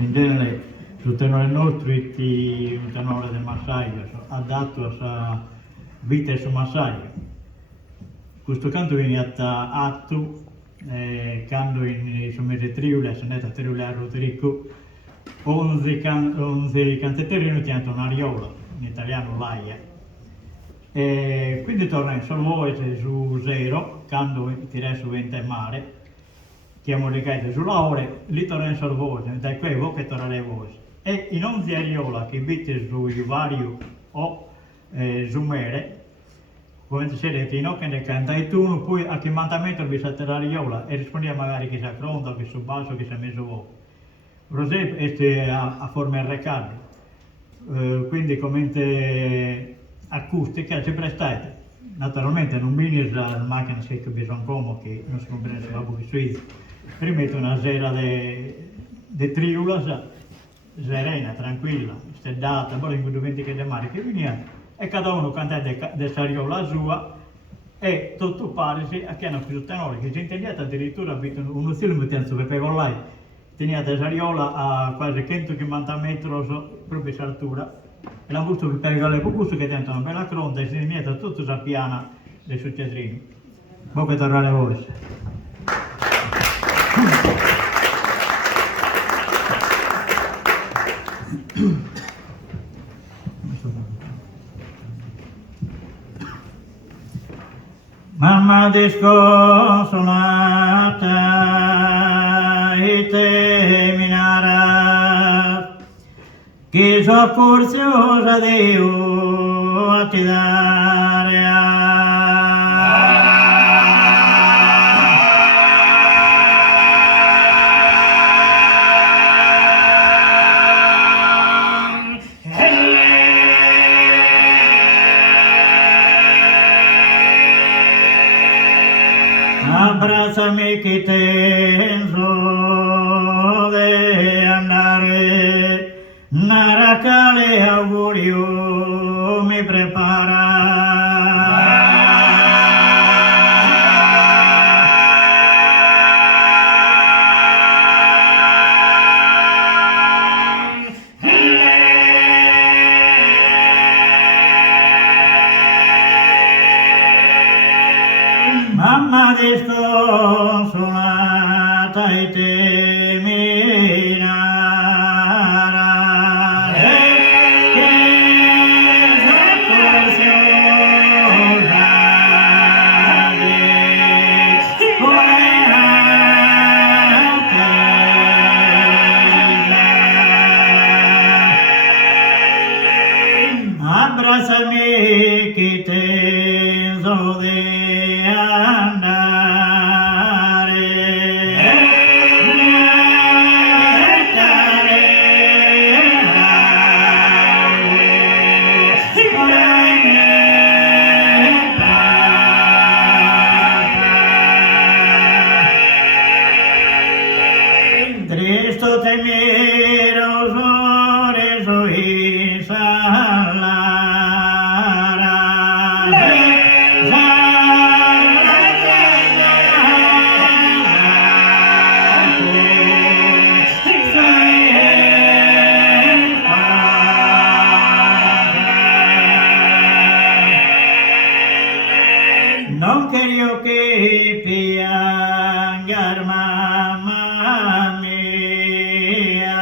in genere sul tenore nostro il tenore del massaio, adatto a vita su massaio. Questo canto viene atto quando in mese triule, se ne triule a Rodrigo, 11 cantatori hanno una riola, in italiano l'aia. E quindi torna in solvoce su zero, quando tira su vento e mare, chiamo le gaite sulla ore, lì torna in solvoce, da qui che torna le voci. E in 11 ariola che vite su vario o su mere, come dicevi, fino a che ne cantai tu, poi a che mandamento vi sa la riola e rispondia magari che sia pronto, che sia basso, che sia messo voce. Rosè è a forma recado, quindi come acustica ci prestate. Naturalmente non viene la macchina che bisogna come, che non si comprende la buca suiza. Rimetto una sera di triula, serena, tranquilla, steddata, poi in 20 che mare che veniva. E cada uno canta de sariola sua e tutto pare a che hanno più tenore, che si intendiate addirittura uno film penso che per lei tenia de sariola a quasi 150 metri proprio di altura e l'ha visto per le cucuzze che tentano una bella cronta e si inietta tutto la piana dei succedrini. Poi che tornare a voi. Mamma disconsolata e te minarà, che soccorziosa Dio a ti dare Abbracciami che tenso de andare, naracale augurio mi prepara. Mamma disconsolata e te minarà, che soccorziosa abbracciami che tenso de andare, Cristo temeroso reso in sala. Non quería que piangar mamma mia,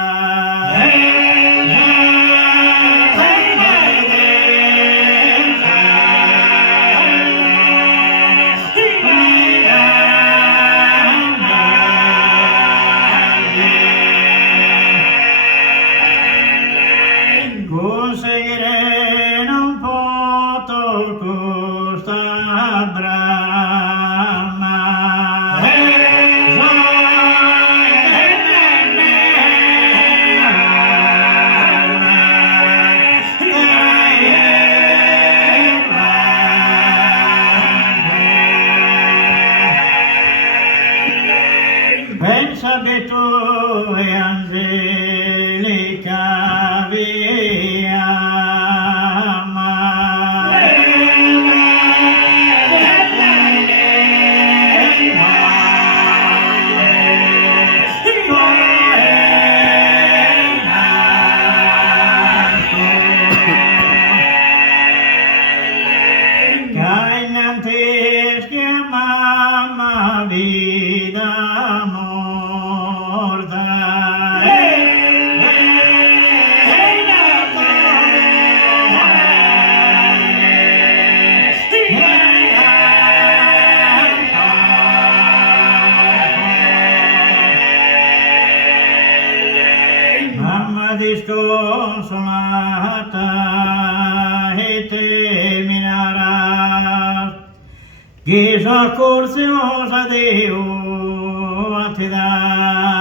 disconsolata e terminarà. Che soccorso a Dio a te dà.